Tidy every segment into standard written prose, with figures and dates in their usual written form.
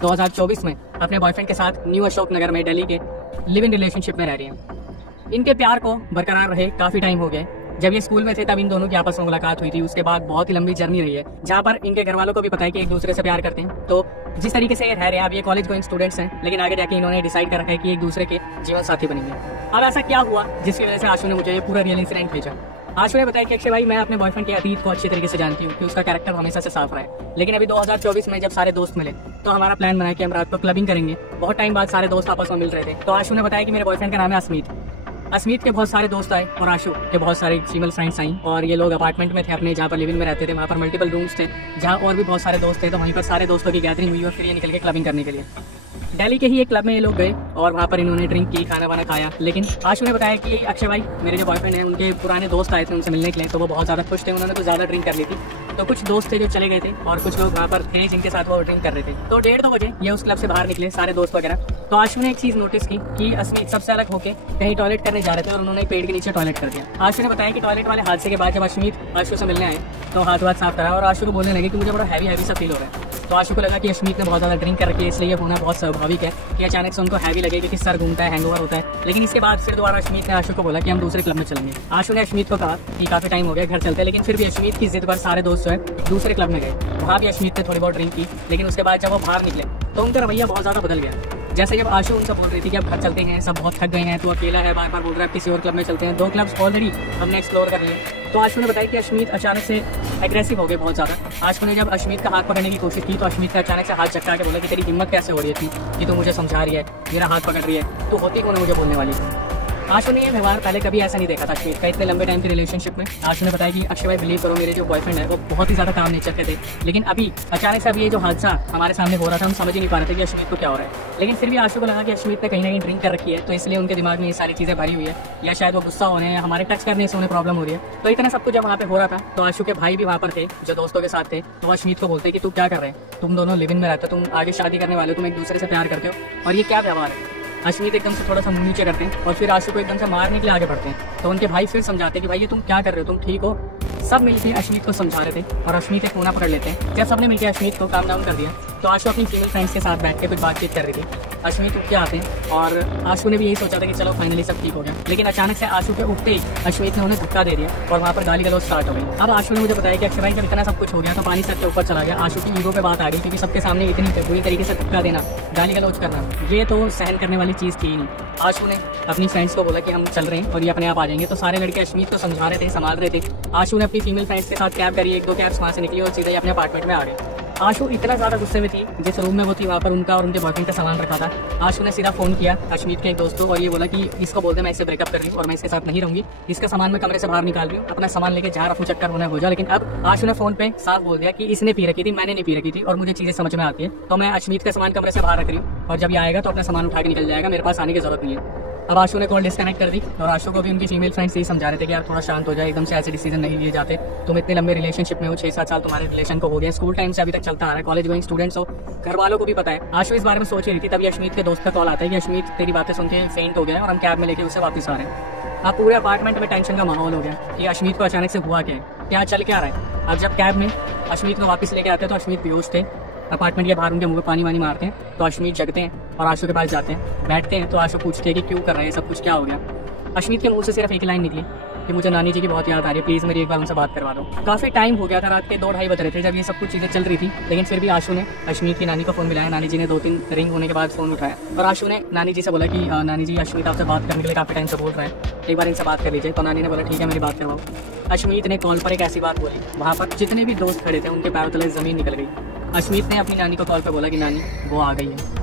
2024 में अपने बॉयफ्रेंड के साथ न्यू अशोक नगर में दिल्ली के लिव इन रिलेशनशिप में रह रही हैं। इनके प्यार को बरकरार रहे काफी टाइम हो गए। जब ये स्कूल में थे तब इन दोनों की आपस में मुलाकात हुई थी। उसके बाद बहुत ही लंबी जर्नी रही है, जहाँ पर इनके घर वालों को भी पता है कि एक दूसरे से प्यार करते हैं। तो जिस तरीके से ये रह रहे हैं, अब ये कॉलेज गोइंग स्टूडेंट्स हैं, लेकिन आगे जाके इन्होंने डिसाइड कर रखा है कि एक दूसरे के जीवन साथी बनेंगे। अब ऐसा क्या हुआ जिसकी वजह से आशु ने मुझे ये पूरा रियल इंसिडेंट भेजा। आशु ने बताया कि अक्षय भाई, मैं अपने बॉयफ्रेंड के अतीत को अच्छी तरीके से जानती हूँ कि उसका कैरेक्टर हमेशा से साफ रहा है, लेकिन अभी 2024 में जब सारे दोस्त मिले तो हमारा प्लान बना कि हम रात को क्लबिंग करेंगे। बहुत टाइम बाद सारे दोस्त आपस में मिल रहे थे। तो आशु ने बताया कि मेरे बॉयफ्रेंड का नाम है अस्मीत। अस्मीत के बहुत सारे दोस्त आए और आशु के बहुत सारे फीमेल फ्रेंड्स आई, और ये लोग अपार्टमेंट में थे अपने, जहाँ पर लिविंग में रहते थे। वहाँ पर मल्टीपल रूम्स थे जहाँ और भी बहुत सारे दोस्त थे। तो वहीं पर सारे दोस्तों की गैदरिंग हुई और फिर ये निकल के क्लबिंग करने के लिए दिल्ली के ही एक क्लब में ये लोग गए और वहाँ पर इन्होंने ड्रिंक की, खाना वाना खाया। लेकिन आशु ने बताया कि अक्षय भाई, मेरे जो बॉयफ्रेंड हैं, उनके पुराने दोस्त आए थे उनसे मिलने के लिए, तो वो बहुत ज़्यादा खुश थे। उन्होंने कुछ ज़्यादा ड्रिंक कर ली थी, तो कुछ दोस्त थे जो चले गए थे और कुछ लोग वहाँ पर थे जिनके साथ वो ड्रिंक कर रहे थे। तो 1:30-2 बजे ये उस क्लब से बाहर निकले सारे दोस्त वगैरह। तो आशु ने एक चीज़ नोटिस की कि अस्मीत सबसे अलग होकर कहीं टॉयलेट करने जा रहे थे और उन्होंने पेड़ के नीचे टॉयलेट कर दिया। आशु ने बताया कि टॉयलेट वाले हादसे के बाद जब अस्मीत आशु से मिलने आए तो हाथ साफ करा और आशु को बोलने लगे कि मुझे बड़ा हैवी सा फील हो रहा है। तो आशु को लगा कि अस्मीत ने बहुत ज़्यादा ड्रिंक कर रखी है, इसलिए ये होना बहुत स्वाभाविक है कि अचानक से उनको हैवी लगे, क्योंकि सर घूमता है, हैंगओवर होता है। लेकिन इसके बाद फिर दोबारा अस्मीत ने आशु को बोला कि हम दूसरे क्लब में चलेंगे। आशु ने अस्मीत को कहा कि काफ़ी टाइम हो गया, घर चलते हैं। लेकिन फिर भी अस्मीत की जिद पर सारे दोस्त जो है दूसरे क्लब में गए। वहाँ भी अस्मीत ने थोड़ी बहुत ड्रिंक की, लेकिन उसके बाद जब वो बाहर निकले तो उनका रवैया बहुत ज़्यादा बदल गया। जैसे जब आशु उनसे बोल रही थी कि अब घर चलते हैं, सब बहुत थक गए हैं, तो अकेला है, बार बार बोल रहा है किसी और क्लब में चलते हैं। 2 क्लब्स ऑलरेडी हमने एक्सप्लोर कर लिए। तो आशु ने बताया कि अस्मीत अचानक से एग्रेसिव हो गए बहुत ज़्यादा। आशु ने जब अस्मीत का हाथ पकड़ने की कोशिश की तो अस्मीत ने अचानक से हाथ चक्का के बोला कि तेरी हिम्मत कैसे हो रही थी कि तू मुझे समझा रही है, मेरा हाथ पकड़ रही है, तो होती कौन है मुझे बोलने वाली। आशु ने ये व्यवहार पहले कभी ऐसा नहीं देखा था अस्मीत का इतने लंबे टाइम के रिलेशनशिप में। आशु ने बताया कि अक्षय भाई, बिलीव करो, मेरे जो बॉयफ्रेंड है वो बहुत ही ज़्यादा काम नेचर के थे, लेकिन अभी अचानक से अभी ये जो हादसा हमारे सामने हो रहा था, हम समझ ही नहीं पा रहे थे कि अस्मीत को क्या हो रहा है। लेकिन फिर भी आशु को लगा कि अस्मीत ने कहीं ना कहीं ड्रिंक कर रखी है, तो इसलिए उनके दिमाग में ये सारी चीज़ें भरी हुई है, या शायद वो गुस्सा हो रहे हैं, हमारे टच करने से उन्हें प्रॉब्लम हो रही है। तो इतना सब कुछ जब वहाँ पे हो रहा था तो आशु के भाई भी वहाँ पर थे जो दोस्तों के साथ थे। तो अस्मीत को बोलते कि तू क्या कर रहे हैं, तुम दोनों लिव इन में रहते हो, तुम आगे शादी करने वाले हो, तुम एक दूसरे से प्यार करते हो, और ये क्या व्यवहार है। अस्मीत एकदम से थोड़ा सा मुंह नीचे करते हैं और फिर आशु को एकदम से मारने के लिए आगे बढ़ते हैं। तो उनके भाई फिर समझाते हैं कि भाई ये तुम क्या कर रहे हो, तुम ठीक हो। सब मिलकर अश्मीत को समझा रहे थे और अश्मीत एक कोना पकड़ लेते हैं। जब सबने मिलकर अश्मीत को काम डाउन कर दिया तो आशु अपनी फीमेल फ्रेंड्स के साथ बैठ के कुछ बातचीत कर रही थी। अश्मीत उठ के आते हैं और आशु ने भी यही सोचा था कि चलो फाइनली सब ठीक हो गया, लेकिन अचानक से आशु के उठते ही अश्मीत ने उन्हें धक्का दे दिया और वहाँ पर गाली गलौज स्टार्ट हो गई। अब आशु ने मुझे बताया कि अक्षय भाई, जब इतना सब कुछ हो गया तो पानी सर के ऊपर चला गया। आशु की ईगो पे बात आ गई, क्योंकि सबके सामने इतनी बुरी तरीके से धक्का देना, गाली गलौज करना, ये तो सहन करने वाली चीज़ थी ही नहीं। आशु ने अपनी फ्रेंड्स को बोला कि हम चल रहे हैं और ये अपने आप आ जाएंगे। तो सारे लड़के अश्मीत को समझा रहे थे, संभाल रहे थे। आशु ने अपनी फीमेल फ्रेंड्स के साथ कैब करी, 1-2 कैब्स वहाँ से निकली और सीधे अपने अपार्टमेंट में आ गए। आशु इतना ज़्यादा गुस्से में थी, जिस रूम में वो थी वहाँ पर उनका और उनके बॉयफ्रेंड का सामान रखा था। आशु ने सीधा फ़ोन किया अश्मीत के एक दोस्त को और ये बोला कि इसको बोल दे मैं इससे ब्रेकअप कर रही हूँ और मैं इसके साथ नहीं रहूँगी, इसका सामान मैं कमरे से बाहर निकाल रही हूँ, अपना सामान लेके जहाँ रफू चक्कर होना हो जाए। लेकिन अब आशु ने फ़ोन पे साफ बोल दिया कि इसने पी रखी थी, मैंने नहीं पी रखी थी और मुझे चीज़ें समझ में आती है, तो मैं अश्मीत का सामान कमरे से बाहर रख रही हूँ और जब ये आएगा तो अपना सामान उठा के निकल जाएगा, मेरे पास आने की जरूरत नहीं है। अब आशु ने कॉल डिस्कनेक्ट कर दी और आशु को भी उनकी फीमेल फ्रेंड्स यही समझा रहे थे कि यार थोड़ा शांत हो जाए, एकदम से ऐसे डिसीजन नहीं लिए जाते, तुम इतने लंबे रिलेशनशिप में हो, 6-7 साल तुम्हारे रिलेशन को हो गए, स्कूल टाइम से अभी तक चलता आ रहा है, कॉलेज गोइंग स्टूडेंट्स हो, घर वालों को भी पता है। आशु इस बारे में सोच रही थी, तभी अश्मीत के दोस्त का कॉल आता है कि अश्मीत तेरी बातें सुन के फेंट हो गया और हम कैब में लेके उससे वापस आ रहे हैं। अब पूरे अपार्टमेंट में टेंशन का माहौल हो गया कि अश्मीत को अचानक से हुआ क्या चल क्या रहा है। अब जब कैब में अश्मीत को वापस लेके आते हैं तो अश्मीत बेहोश थे। अपार्टमेंट के बाहर उनके मुंह पे पानी वानी मारते हैं तो अश्मीत जगते हैं और आशु के पास जाते हैं, बैठते हैं। तो आशु पूछते हैं कि क्यों कर रहे हैं सब कुछ, क्या हो गया। अश्मीत के मुंह से सिर्फ एक लाइन निकली कि मुझे नानी जी की बहुत याद आ रही है, प्लीज़ मेरी एक बार उनसे बात करवा दो। काफ़ी टाइम हो गया था, रात के 2-2:30 बज रहे थे जब ये सब कुछ चीज़ें चल रही थी, लेकिन फिर भी आशु ने अश्मीत की नानी को फ़ोन मिलाया। नानी जी ने 2-3 रिंग होने के बाद फ़ोन उठाया और आशु ने नानी जी से बोला कि नानी जी, अश्मीत आपसे बात करने के लिए काफ़ी टाइम से बोल रहा है, एक बार इनसे बात कर लीजिए। तो नानी ने बोला ठीक है, मेरी बात करवाओ। अश्मीत ने कॉल पर एक ऐसी बात बोली, वहाँ पर जितने भी दोस्त खड़े थे उनके पैरों तले ज़मीन निकल गई। अश्मीत ने अपनी नानी को कॉल पर बोला कि नानी वो आ गई है,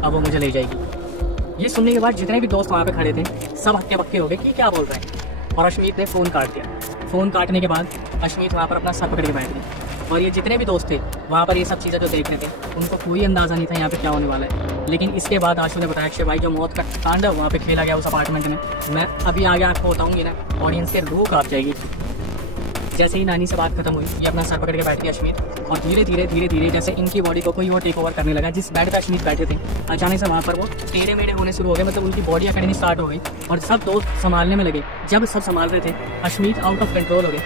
अब वो मुझे ले जाएगी। ये सुनने के बाद जितने भी दोस्त वहाँ पे खड़े थे सब हक्के बक्के हो गए कि क्या बोल रहे हैं, और अश्मीत ने फ़ोन काट दिया। फ़ोन काटने के बाद अश्मीत वहाँ पर अपना सर पकड़ के बैठ गए और ये जितने भी दोस्त थे वहाँ पर ये सब चीज़ें जो देख रहे थे उनको कोई अंदाज़ा नहीं था यहाँ पे क्या होने वाला है। लेकिन इसके बाद आशु ने बताया कि भाई जो मौत का तांडव वहाँ पे खेला गया उस अपार्टमेंट में, मैं अभी आगे आपको बताऊँगी ना, ऑडियंस के रूह कांप जाएगी। जैसे ही नानी से बात खत्म हुई ये अपना सर पकड़ के बैठ गया अश्मीत और धीरे धीरे जैसे इनकी बॉडी को कोई और टेक ओवर करने लगा। जिस बेड पे अश्मीत बैठे थे अचानक से वहाँ पर वो टेढ़े मेढ़े होने शुरू हो गए, मतलब उनकी बॉडी अकड़नी स्टार्ट हो गई और सब दोस्त संभालने में लगे। जब सब संभाल रहे थे अश्मीत आउट ऑफ कंट्रोल हो गए,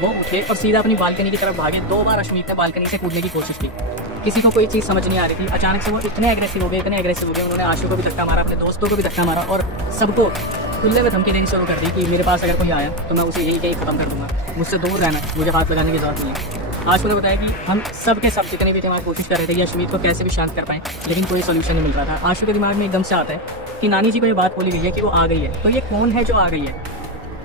वो उठे और सीधा अपनी बालकनी की तरफ भागे। 2 बार अश्मीत ने बालकनी से कूदने की कोशिश की किसी को कोई चीज़ समझ नहीं आ रही थी। अचानक से वो इतने एग्रेसिव हो गए, उन्होंने आशु को भी धक्का मारा, अपने दोस्तों को भी धक्का मारा और सबको खुले में धमकी देनी शुरू कर दी कि मेरे पास अगर कोई आया तो मैं उसे यही कहीं ख़त्म कर दूंगा, मुझसे दूर रहना, मुझे हाथ लगाने की जरूरत नहीं है। आशु ने बताया कि हम सब के सब जितने भी थे वहाँ कोशिश कर रहे थे कि अश्मीत को कैसे भी शांत कर पाएं, लेकिन कोई सोल्यूशन नहीं मिल रहा था। आशु के दिमाग में एकदम से आता है कि नानी जी को ये बात बोली गई है कि वो आ गई है, तो ये कौन है जो आ गई है।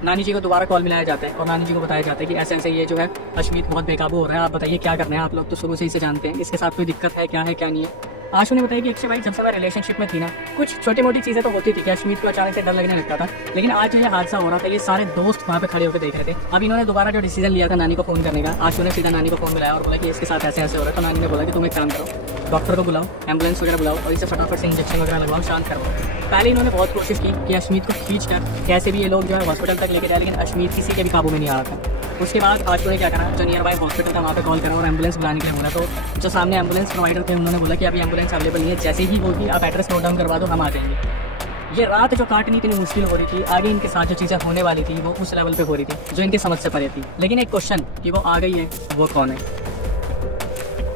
नानी जी को दोबारा कॉल मिलाया जाता है और नानी जी को बताया जाता है कि ऐसे ऐसे ये जो है अश्मीत बहुत बेकाबू हो रहा है, आप बताइए क्या करना है, आप लोग तो शुरू से इसे जानते हैं, इसके साथ कोई दिक्कत है क्या नहीं है। आशु ने बताया कि अक्षय भाई जब से मैं रिलेशनशिप में थी ना, कुछ छोटी मोटी चीज़ें तो होती थी कि अश्मीत को अचानक से डर लगने लगता था, लेकिन आज जो ये हादसा हो रहा था ये सारे दोस्त वहाँ पे खड़े होकर देख रहे थे। अब इन्होंने दोबारा जो डिसीजन लिया था नानी को फोन करने का, आशु ने सीधा नानी को फोन मिलाया और बोला कि इसके साथ ऐसे ऐसे हो रहा है। तो नानी ने बोला कि तुम एक काम करो, डॉक्टर को बुलाओ, एम्बुलेंस वगैरह बुलाओ और इसे फटाफट से इंजेक्शन वगैरह लगवाओ, शांत करवाओ। पहले इन्होंने बहुत कोशिश की कि अश्मीत को खींच कर कैसे भी ये लोग जो है हॉस्पिटल तक लेके जाए, लेकिन अश्मीत किसी के भी काबू में नहीं आ रहा था। उसके बाद आशु ने क्या करा, जो नियर बाय हॉस्पिटल था वहाँ पे कॉल करा और एम्बुलेंस बुलाने के लिए बोला। तो जो सामने एम्बुलेंस प्रोवाइडर थे उन्होंने बोला कि अभी एम्बुलेंस अवेलेबल नहीं है, जैसे ही होगी आप एड्रेस नोट डाउन करवा दो, हम आ जाएंगे। ये रात जो काटनी इतनी मुश्किल हो रही थी, आगे इनके साथ जो चीज़ें होने वाली थी वो उस लेवल पे हो रही थी जो इनकी समझ से परे थी। लेकिन एक क्वेश्चन कि वो आ गई है, वो कौन है।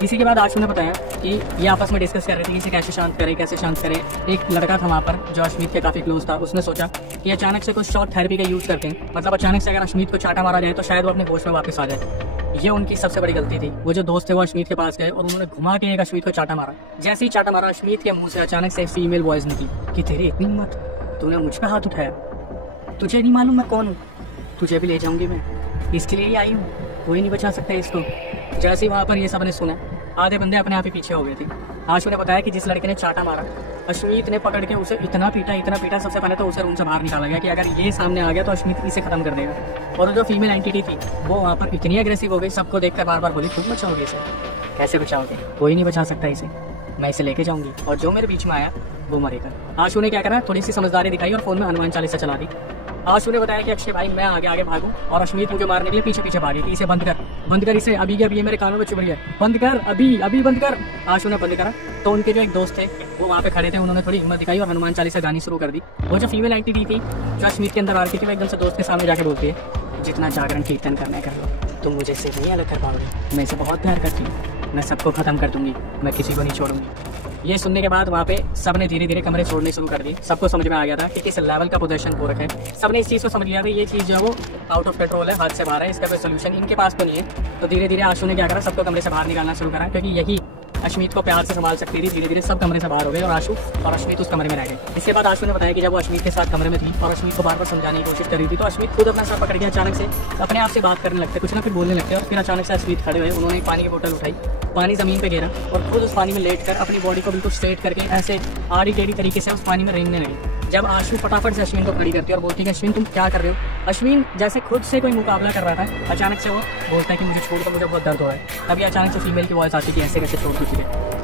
इसी के बाद आशु ने बताया कि ये आपस में डिस्कस कर रहे थे कि इसे कैसे शांत करे। एक लड़का था वहाँ पर जो अश्मीत के काफ़ी क्लोज था, उसने सोचा कि अचानक से कुछ शॉर्ट थेरेपी का यूज़ करते हैं, मतलब अचानक से अगर अश्मीत को चाटा मारा जाए तो शायद वो अपने होश में वापस आ जाए। ये उनकी सबसे बड़ी गलती थी। वो जो दोस्त थे वो अश्मीत के पास गए और उन्होंने घुमा के एक अश्मीत को चाटा मारा। जैसे ही चाटा मारा, अश्मीत के मुंह से अचानक से फीमेल वॉइस निकली कि तेरी इतनी हिम्मत, तूने मुझ पर हाथ उठाया, तुझे नहीं मालूम मैं कौन हूँ, तुझे भी ले जाऊंगी मैं, इसके लिए ही आई हूँ, कोई नहीं बचा सकता इसको। जैसे ही वहाँ पर ये सब ने सुना, आधे बंदे अपने आप ही पीछे हो गए थे। आशु ने बताया कि जिस लड़के ने चाटा मारा, अश्मीत ने पकड़ के उसे इतना पीटा, सबसे पहले तो उसे रूम से बाहर निकाला गया कि अगर ये सामने आ गया तो अश्मीत इसे खत्म कर देगा। और जो फीमेल एंटिटी थी वो वहाँ पर इतनी एग्रेसिव हो गई, सबको देखकर बार बार बोली तुम बचाओगे इसे, कैसे बचाओगे, कोई नहीं बचा सकता इसे, मैं इसे लेके जाऊंगी और जो मेरे बीच में आया वो मरेगा। आशु ने क्या करा, थोड़ी सी समझदारी दिखाई और फोन में हनुमान चालीसा चला दी। आशु ने बताया कि अक्षय भाई मैं आगे भागूं और अश्मीत मुझे मारने के लिए पीछे भागी कि इसे बंद कर इसे, अभी के अभी ये मेरे कानों में चुभ रही है, बंद कर, अभी बंद कर। आशु ने बंद करा तो उनके जो एक दोस्त थे वो वहाँ पे खड़े थे, उन्होंने थोड़ी हिम्मत दिखाई और हनुमान चालीसा गानी शुरू कर दी। वो जो फीमेल एंटिटी थी जो अश्मीत के अंदर आ रही थी, वो एकदम से दोस्त के सामने जाके बोलती है जितना जागरण कीर्तन करना है कर लो, तुम मुझे इससे नहीं अलग कर पाओगे, मैं इसे बहुत प्यार करती हूँ, मैं सबको खत्म कर दूंगी, मैं किसी को नहीं छोड़ूंगी। ये सुनने के बाद वहाँ पे सबने धीरे धीरे कमरे छोड़ने शुरू कर दिए। सबको समझ में आ गया था कि किस लेवल का पोजीशन हो रखा है। सबने इस चीज़ को समझ लिया था ये चीज़ जो है वो आउट ऑफ कंट्रोल है, हाथ से बाहर है, इसका कोई सोल्यूशन इनके पास तो नहीं है। तो धीरे धीरे आशु ने क्या करा, सबको कमरे से बाहर निकालना शुरू करा, क्योंकि यही अश्मीत को प्यार से संभाल सकती थी। धीरे धीरे सब कमरे से बाहर हो गए और आशु और अश्मीत उस कमरे में रह गए। इसके बाद आशु ने बताया कि जब वो अश्मीत के साथ कमरे में थी और अश्मीत को बार बार समझाने की कोशिश कर रही थी, तो अश्मीत खुद अपना सर पकड़ के अचानक से अपने आप से बात करने लगते, कुछ ना कुछ बोलने लगते और फिर अचानक से अश्मीत खड़े हुए, उन्होंने पानी की बोतल उठाई, पानी ज़मीन पे गिरा और खुद उस पानी में लेट कर अपनी बॉडी को बिल्कुल स्ट्रेट करके ऐसे आड़ी टेढ़ी तरीके से उस पानी में रेंगने लगी। जब आशु फटाफट से अश्विन को खड़ी करती है और बोलती है अश्विन तुम क्या कर रहे हो। अश्विन जैसे खुद से कोई मुकाबला कर रहा था, अचानक से वो बोलता है कि मुझे छोड़ दो, मुझे बहुत दर्द हो रहा है। तभी अचानक से फीमेल की वॉइस आती है कि ऐसे कैसे छोड़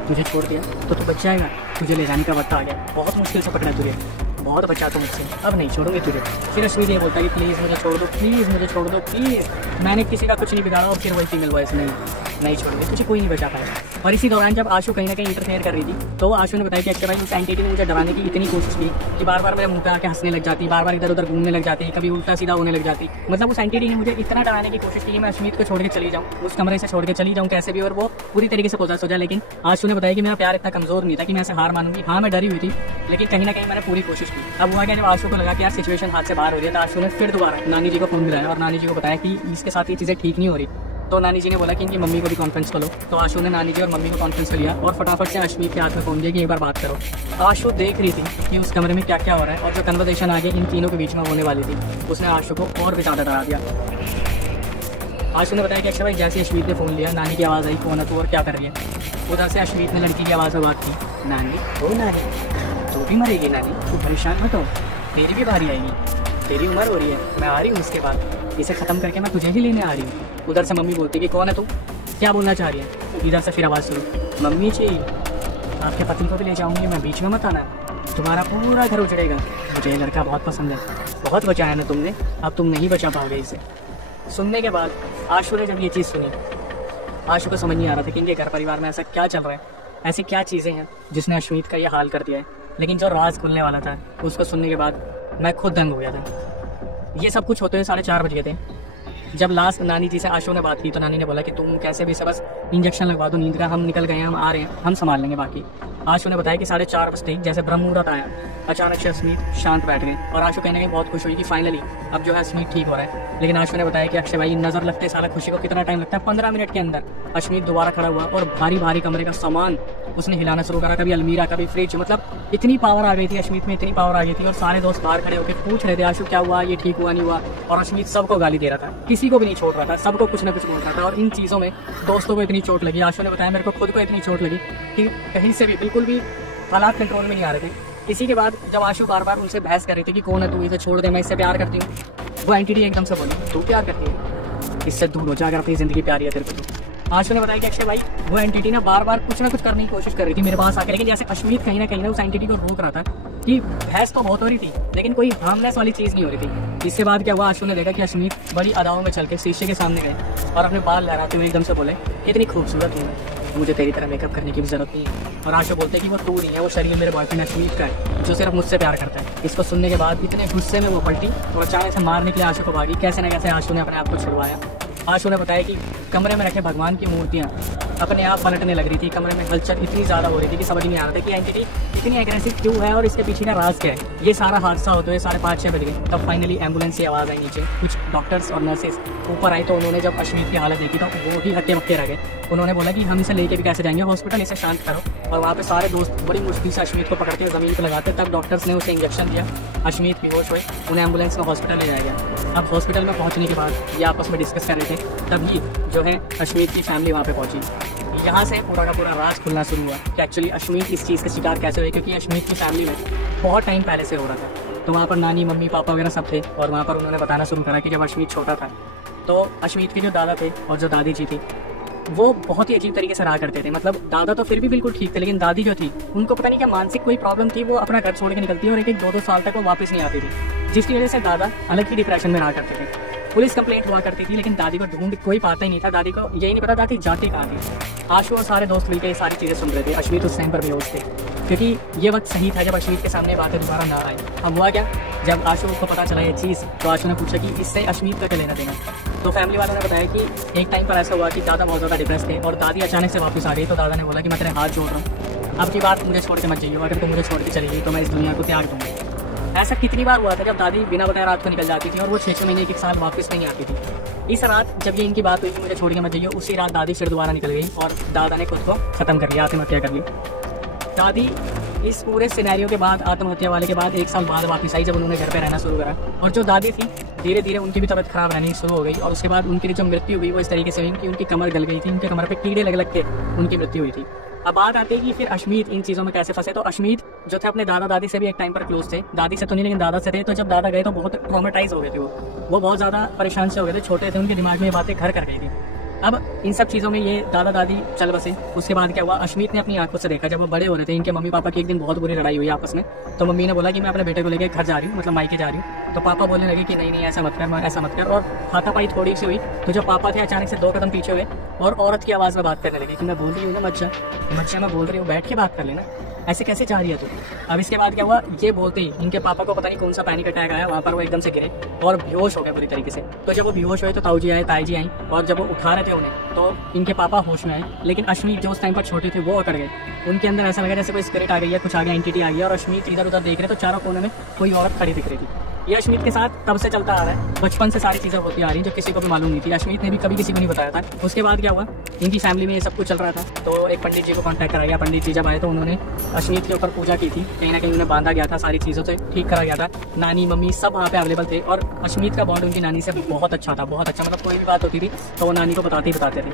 तुझे छोड़ दिया तो तू बच जाएगा, तुझे ले जाने का वक्त आ गया, बहुत मुश्किल से पकड़ा तुझे, बहुत बचा तो मुझसे, अब नहीं छोड़ूंगी तुझे। फिर अश्विन ये बोलता है कि प्लीज़ मुझे छोड़ दो, प्लीज़ मुझे छोड़ दो, प्लीज़, मैंने किसी का कुछ नहीं बिगाड़ा। और फिर वही फीमेल वॉइस नहीं छोड़ूंगी, तुझे कोई नहीं बचा पाएगा। और इसी दौरान जब आशु कहीं ना कहीं इंटरफेयर कर रही थी, तो आशु ने बताया कि अक्षय भाई उस एंटिटी ने मुझे डराने की इतनी कोशिश की कि बार बार मेरे मुंह पे आके हंसने लग जाती, बार बार इधर उधर घूमने लग जाती, कभी उल्टा सीधा होने लग जाती। मतलब उस एंटिटी ने मुझे इतना डराने की कोशिश की कि मैं अश्मीत को छोड़ के चली जाऊँ, उस कमरे से छोड़ के चली जाऊँ कैसे भी, और वो पूरी तरीके से पोजेस हो जाए। लेकिन आशु ने बताया कि मेरा प्यार इतना कमजोर नहीं था कि मैं ऐसे हार मानूंगी। हाँ, मैं डरी हुई थी, लेकिन कहीं ना कहीं मैंने पूरी कोशिश की। अब हुआ क्या, जब आशु को लगा कि यार सिचुएशन हाथ से बाहर हो रही है, तो आशु ने फिर दोबारा नानी जी को फोन मिलाया और नानी जी को बताया कि इसके साथ ये चीज़ें ठीक नहीं हो रही। तो नानी जी ने बोला कि इनकी मम्मी को भी कॉन्फ्रेंस कर लो। तो आशु ने नानी जी और मम्मी को कॉन्फ्रेंस कर लिया और फटाफट से अश्मीत के हाथ में फोन दिया कि एक बार बात करो। आशु देख रही थी कि उस कमरे में क्या क्या हो रहा है और जो कन्वर्सेशन आगे इन तीनों के बीच में होने वाली थी, उसने आशु को और भी ज़्यादा डरा दिया। आशु ने बताया कि अक्षय भाई जैसे अश्मीत ने फ़ोन लिया, नानी की आवाज़ आई, कौन है तू और क्या कर रही है। उधर से अश्मीत ने लड़की की आवाज़ में बात की, नानी ओ नानी तू भी मरेगी, नानी तू परेशान मत हो, तेरी भी बारी आएगी, तेरी उम्र हो रही है, मैं आ रही हूँ, इसके बाद इसे ख़त्म करके मैं तुझे ही लेने आ रही हूँ। उधर से मम्मी बोलती कि कौन है तू, क्या बोलना चाह रही है। इधर से फिर आवाज़ शुरू, मम्मी जी आपके पति को भी ले जाऊँगी मैं, बीच में मत आना, तुम्हारा पूरा घर उजड़ेगा, मुझे ये लड़का बहुत पसंद है, बहुत बचाया ना तुमने, अब तुम नहीं बचा पाओगे इसे। सुनने के बाद आशु ने जब ये चीज़ सुनी, आशु को समझ नहीं आ रहा था कि इनके घर परिवार में ऐसा क्या चल रहा है, ऐसी क्या चीज़ें हैं जिसने अश्मीत का ये हाल कर दिया है। लेकिन जो राज खुलने वाला था उसको सुनने के बाद मैं खुद दंग हो गया था। ये सब कुछ होते हुए 4:30 बज गए थे। जब लास्ट नानी जी से आशु ने बात की तो नानी ने बोला कि तुम कैसे भी से बस इंजेक्शन लगवा दो नींद का, हम निकल गए हैं, हम आ रहे हैं, हम संभाल लेंगे बाकी। आशु ने बताया कि 4:30 बजते जैसे ब्रह्म मुहूर्त आया, अचानक से अश्मीत शांत बैठ गए और आशु कहने के बहुत खुश हुई कि फाइनली अब जो है अश्मीत ठीक हो रहा है। लेकिन आशु ने बताया कि अक्षय भाई नजर लगते साला खुशी को कितना टाइम लगता है, 15 मिनट के अंदर अश्मीत दोबारा खड़ा हुआ और भारी भारी कमरे का सामान उसने हिलाना शुरू करा, कभी अलमीरा कभी फ्रिज, मतलब इतनी पावर आ गई थी अश्मीत में, इतनी पावर आ गई थी। और सारे दोस्त बाहर खड़े होकर पूछ रहे थे आशु क्या हुआ, ये ठीक हुआ नहीं हुआ, और अश्मीत सबको गाली दे रहा था, किसी को भी नहीं छोड़ रहा था, सबको कुछ ना कुछ बोल रहा था। और इन चीज़ों में दोस्तों को इतनी चोट लगी, आशु ने बताया मेरे को खुद को इतनी चोट लगी कि कहीं से भी बिल्कुल भी हालात कंट्रोल में नहीं आ रहे थे। इसी के बाद जब आशु बार बार उनसे बहस कर रही थी कि कौन है तू, इसे छोड़ दे, मैं इससे प्यार करती हूँ, वो एंटिटी एकदम से बोली तू प्यार करती है, इससे दूर हो जा अगर अपनी जिंदगी प्यारी है तेरे को। आशु ने बताया कि अक्षय भाई वो एंटिटी ना बार बार कुछ ना कुछ करने की कोशिश कर रही थी मेरे पास आकर, लेकिन जैसे अश्मीत कहीं ना उस एंटिटी को रोक रहा था कि बहस तो बहुत हो रही थी लेकिन कोई हार्मलेस वाली चीज़ नहीं हो रही थी। इसके बाद क्या हुआ, आशु ने देखा कि अश्मीत बड़ी अदाओं में चल के शीशे के सामने गए और अपने बाल लहराते हुए एकदम से बोले इतनी खूबसूरत हूँ, मुझे तेरी तरह मेकअप करने की भी जरूरत नहीं है। और आशु बोलते कि वो तू नहीं है, वो शरीर मेरे बॉयफ्रेंड अश्मीत का है जो सिर्फ मुझसे प्यार करता है। इसको सुनने के बाद इतने गुस्से में वो पलटी और अचानक से मारने के लिए आशु को भागी। कैसे न कैसे आशु ने अपने आप को छुड़वाया। आशु ने बताया कि कमरे में रखे भगवान की मूर्तियाँ अपने आप पलटने लग रही थी, कमरे में हलचल इतनी ज़्यादा हो रही थी कि समझ नहीं आ रहा था कि एंटिटी इतनी एग्रेसिव क्यों है और इसके पीछे का राज क्या है। ये सारा हादसा होते हुए 5:30-6 बज गए। तब फाइनली एम्बुलेंस की आवाज़ आई नीचे, कुछ डॉक्टर्स और नर्सेज ऊपर आई तो उन्होंने जब अश्मीत की हालत देखी तो वो भी हक्के बक्के रह गए। उन्होंने बोला कि हम इसे लेके भी कैसे जाएंगे हॉस्पिटल, इसे शांत करो। और वहाँ पे सारे दोस्त बड़ी मुश्किल से अश्मीत को पकड़ते हुए ज़मीन पर लगाते, तब डॉक्टर्स ने उसे इंजेक्शन दिया, अश्मीत बेहोश हुए, उन्हें एम्बुलेंस में हॉस्पिटल ले जाया गया। अब हॉस्पिटल में पहुँचने के बाद ये आपस में डिस्कस कर रहे थे, तभी जो है अश्मीत की फैमिली वहाँ पे पहुँची। यहाँ से पूरा का पूरा राज खुलना शुरू हुआ कि एक्चुअली अश्मीत इस चीज़ का शिकार कैसे हुए, क्योंकि अश्मीत की फैमिली में बहुत टाइम पहले से हो रहा था। तो वहाँ पर नानी मम्मी पापा वगैरह सब थे और वहाँ पर उन्होंने बताना शुरू करा कि जब अश्मीत छोटा था तो अश्मीत के जो दादा थे और जो दादी जी थी वो बहुत ही अजीब तरीके से रहा करते थे। मतलब दादा तो फिर भी बिल्कुल ठीक थे, लेकिन दादी जो थी उनको पता नहीं क्या मानसिक कोई प्रॉब्लम थी, वो अपना घर छोड़ के निकलती और 1-2 साल तक वो वापस नहीं आती थी, जिसकी वजह से दादा अलग ही डिप्रेशन में रहा करते थे। पुलिस कंप्लेंट हुआ करती थी लेकिन दादी को ढूंढ कोई पाता ही नहीं था, दादी को यही नहीं पता था कि जाती कहाँ थी। आशु और सारे दोस्त मिलकर ये सारी चीज़ें सुन रहे थे। अश्मीत उस टाइम पर बेहोश थे क्योंकि ये वक्त सही था जब अश्मीत के सामने बातें दोबारा ना आई। अब हुआ क्या, जब आशु को पता चला ये चीज़ तो आशु ने पूछा कि इससे अश्मीत का क्या लेना देना। तो फैमिली वालों ने बताया कि एक टाइम पर ऐसा हुआ कि दादा बहुत ज़्यादा डिप्रेस थे और दादी अचानक से वापस आ गई। तो दादा ने बोला कि मैं तेरे हाथ जोड़ रहा हूँ, अब की बात मुझे छोड़ के मत जाइए, अगर तुम मुझे छोड़ के चली गई तो मैं इस दुनिया को त्याग दूँगी। ऐसा कितनी बार हुआ था जब दादी बिना बताए रात को निकल जाती थी और वो 6 महीने 1 साल वापस नहीं आती थी। इस रात जब ये इनकी बात हुई कि मुझे छोड़ के मत जाइए, उसी रात दादी फिर दोबारा निकल गई और दादा ने खुद को ख़त्म कर लिया, आत्महत्या कर ली। दादी इस पूरे सिनेरियो के बाद, आत्महत्या वाले के बाद 1 साल बाद वापस आई जब उन्होंने घर पे रहना शुरू करा। और जो दादी थी धीरे धीरे उनकी भी तबीयत खराब रहनी शुरू हो गई और उसके बाद उनकी जो मृत्यु हुई वो इस तरीके से हुई कि उनकी कमर गल गई थी, उनके कमर पे कीड़े लग के उनकी मृत्यु हुई थी। अब बात आती है कि फिर अश्मीत इन चीज़ों में कैसे फंसे। तो अश्मीत जो थे अपने दादा दादी से भी एक टाइम पर क्लोज थे, दादी से तो नहीं लेकिन दादा से थे। तो जब दादा गए तो बहुत ट्रॉमेटाइज हो गए थे, वो बहुत ज़्यादा परेशान से हो गए थे, छोटे थे, उनके दिमाग में ये बातें घर कर गई थी। अब इन सब चीज़ों में ये दादा दादी चल बसे। उसके बाद क्या हुआ, अश्मीत ने अपनी आंखों से देखा जब वो बड़े हो रहे थे, इनके मम्मी पापा की एक दिन बहुत बुरी लड़ाई हुई आपस में। तो मम्मी ने बोला कि मैं अपने बेटे को लेकर घर जा रही हूँ, मतलब मायके जा रही हूँ। तो पापा बोलने लगे कि नहीं ऐसा मत कर, ऐसा मत कर। और हाथापाई थोड़ी सी हुई तो जो पापा थे अचानक से 2 कदम पीछे हुए और औरत की आवाज़ में बात करने लगे कि मैं बोल रही हूँ ना मच्छा मैं बोल रही हूँ, बैठ के बात कर लेना, ऐसे कैसे चाह रही है तू। अब इसके बाद क्या हुआ, ये बोलते ही इनके पापा को पता नहीं कौन सा पैनिक अटैक आया, वहाँ पर वो एकदम से गिरे और बेहोश हो गए पूरी तरीके से। तो जब वो बेहोश हुए तो ताऊ जी आए, ताई जी आई और जब वो उठा रहे थे उन्हें तो इनके पापा होश में आए, लेकिन अश्मीत जो उस टाइम पर छोटे थे वो अकड़ गए। उनके अंदर ऐसा लगा जैसे कोई स्पिरिट आ गई है, कुछ आ गया, एंटिटी आ गया। और अश्मीत इधर उधर देख रहे तो चारों कोने में कोई औरत खड़ी दिख रही थी। ये अश्मीत के साथ तब से चलता आ रहा है, बचपन से सारी चीज़ें होती आ रही हैं जो किसी को भी मालूम नहीं थी। अश्मीत ने भी कभी किसी को नहीं बताया था। उसके बाद क्या हुआ, इनकी फैमिली में ये सब कुछ चल रहा था तो एक पंडित जी को कांटेक्ट करा गया। पंडित जी जब आए तो उन्होंने अश्मीत के ऊपर पूजा की थी, कहीं ना कहीं उन्हें बांधा गया था, सारी चीज़ों से ठीक करा गया था। नानी मम्मी सब वहाँ पे अवेलेबल थे और अश्मीत का बॉन्ड उनकी नानी से बहुत अच्छा था, बहुत अच्छा। मतलब कोई भी बात होती थी तो वो नानी को बताते थे।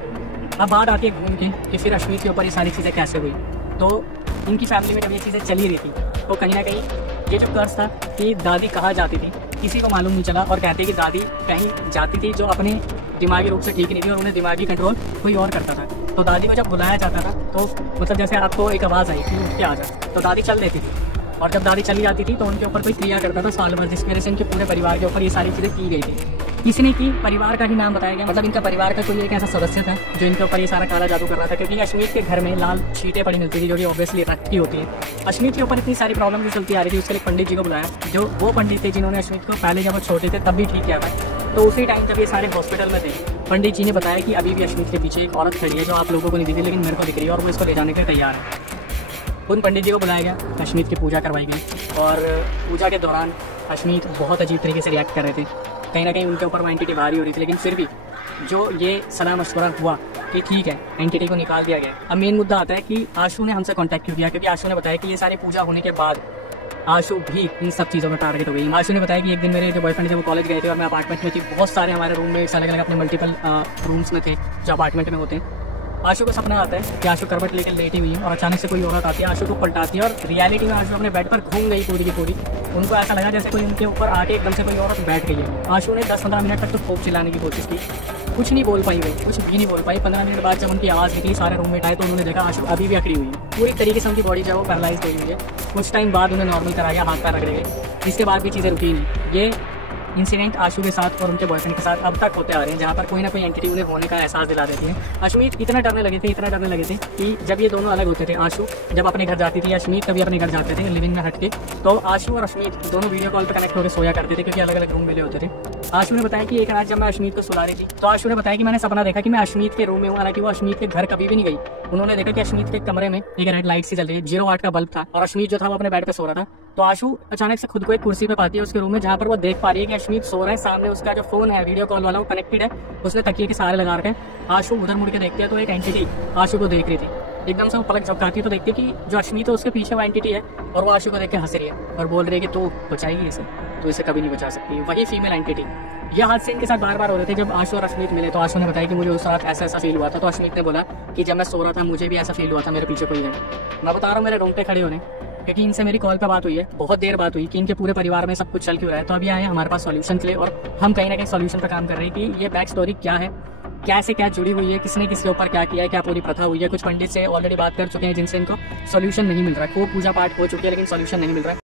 अब बात आती है घूम के कि फिर अश्मीत के ऊपर ये सारी चीज़ें कैसे हुई। तो इनकी फैमिली में जब ये चीज़ें चली रही थी तो कहीं ना कहीं ये जो कर्ज था कि दादी कहाँ जाती थी किसी को मालूम नहीं चला और कहते कि दादी कहीं जाती थी जो अपने दिमागी रूप से ठीक नहीं थी और उन्हें दिमागी कंट्रोल कोई और करता था। तो दादी को जब बुलाया जाता था तो मतलब जैसे आपको एक आवाज़ आई कि उठ के आ जा, तो दादी चल देती थी और जब दादी चली जाती थी तो उनके ऊपर कोई क्रिया करता था साल भर, जिसकी वजह से इनके पूरे परिवार के ऊपर ये सारी चीज़ें की गई थी। किसी की परिवार का ही नाम बताया गया, मतलब इनका परिवार का कोई एक ऐसा सदस्य था जो इनके ऊपर ये सारा काला जादू कर रहा था, क्योंकि अश्मीत के घर में लाल छींटे पड़ी मिलती थी जो कि ऑब्वियसली रक्त की होती है। अश्मीत के ऊपर इतनी सारी प्रॉब्लम भी चलती आ रही थी, उसके लिए पंडित जी को बुलाया, जो वो पंडित थे जिन्होंने अश्मीत को पहले जब वो छोटे थे तब भी ठीक किया था। तो उसी टाइम जब ये सारे हॉस्पिटल में थे, पंडित जी ने बताया कि अभी भी अश्मीत के पीछे एक औरत खड़ी है जो आप लोगों को नहीं दिखी लेकिन मेरे को दिख रही है और वो इसको ले जाने के लिए तैयार है। उन पंडित जी को बुलाया गया, अश्मीत की पूजा करवाई गई और पूजा के दौरान अश्मीत बहुत अजीब तरीके से रिएक्ट कर रहे थे। कहीं ना कहीं उनके ऊपर वो एंटिटी भारी हो रही थी, लेकिन फिर भी जो ये सलाह मशवरा हुआ कि ठीक है एंटिटी को निकाल दिया गया। अब मेन मुद्दा आता है कि आशु ने हमसे कांटेक्ट क्यों किया, क्योंकि आशु ने बताया कि ये सारी पूजा होने के बाद आशु भी इन सब चीज़ों में टारगेट हो गई। आशु ने बताया कि एक दिन मेरे जो बॉयफ्रेंड थे वो कॉलेज गए थे और मैं अपार्टमेंट में थी, बहुत सारे हमारे रूम में अलग अलग अपने मल्टीपल रूम्स में थे जो अपार्टमेंट में होते हैं। आशु को सपना आता है कि आशु करवट लेकर लेटी हुई है और अचानक से कोई औरत आती है, आशु को पलटाती है और रियलिटी में आशु अपने बेड पर घूम गई पूरी की पूरी। उनको ऐसा लगा जैसे कोई उनके ऊपर आके एकदम से कोई औरत बैठ गई है। आशु ने 10-15 मिनट तक तो खूब चिल्लाने की कोशिश की, कुछ नहीं बोल पाई गई, कुछ भी नहीं बोल पाई। 15 मिनट बाद जब उनकी आवाज़ निकली, सारे रूममेट आए तो उन्होंने देखा आशु अभी भी अकड़ी हुई है, पूरी तरीके से उनकी बॉडी जो है वो पैरालाइज हुई है। कुछ टाइम बाद उन्हें नॉर्मल कराया, हाथ पैर रगड़े गए। इसके बाद भी चीज़ें रुकी नहीं। ये इंसिडेंट आशु के साथ और उनके बॉयफ्रेंड के साथ अब तक होते आ रहे हैं, जहाँ पर कोई ना कोई एंटिटी उन्हें होने का एहसास दिला देती है। अश्मीत इतना डरने लगे थे कि जब ये दोनों अलग होते थे, आशु जब अपने घर जाती थी, अश्मीत कभी अपने घर जाते थे लिविंग में हट के, तो आशु और अश्मीत दोनों वीडियो कॉल पर कनेक्ट होकर सोया करते थे क्योंकि अलग अलग रूम मिले होते थे। आशु ने बताया कि एक रात जब मैं अश्मीत को सुला रही थी तो आशु ने बताया कि मैंने सपना देखा कि मैं अश्मीत के रूम में हूँ, हालांकि वो अश्मीत के घर कभी भी नहीं गई। उन्होंने देखा कि अश्मीत के कमरे में एक रेड लाइट सी जल रही है, 0 वाट का बल्ब था और अश्मीत जो था वो अपने बेड पे सो रहा था। तो आशु अचानक से खुद को एक कुर्सी पे पाती है उसके रूम में, जहाँ पर वो देख पा रही है कि अश्मीत सो रहा है, सामने उसका जो फोन है वीडियो कॉल वाला वो कनेक्टेड है, उसने तकिए के सहारे लगा रखे। आशु उधर मुड़ के देखती है तो एक एंटिटी आशु को देख रही थी। एकदम से वो पलक झपकाती है तो देखती है कि जो अश्मीत है उसके पीछे वो एंटिटी है और वो आशु को देख के हंस रही है और बोल रही है कि तू बचाएगी इसे, तो इसे कभी नहीं बचा सकती। वही फीमेल एंटिटी। यह हादसे इनके साथ बार बार हो रहे थे। जब आशु और अश्मीत मिले तो आशु ने बताया कि मुझे उस रात ऐसा फील हुआ था, तो अश्मीत ने बोला कि जब मैं सो रहा था मुझे भी ऐसा फील हुआ था, मेरे पीछे कोई है। मैं बता रहा हूँ मेरे रूम पे खड़े होने, क्योंकि इनसे मेरी कॉल पे बात हुई है, बहुत देर बात हुई कि इनके पूरे परिवार में सब कुछ चल क्यों रहा है। तो अभी आए हमारे पास सॉल्यूशन के लिए और हम कहीं ना कहीं सॉल्यूशन पर काम कर रहे हैं कि ये बैक स्टोरी क्या है, कैसे क्या जुड़ी हुई है, किसने किसके ऊपर क्या किया है, क्या पूरी प्रथा हुई है। कुछ पंडित से ऑलरेडी बात कर चुके हैं जिनसे इनको सॉल्यूशन नहीं मिल रहा है। खूब पूजा पाठ हो चुकी है लेकिन सॉल्यूशन नहीं मिल रहा है।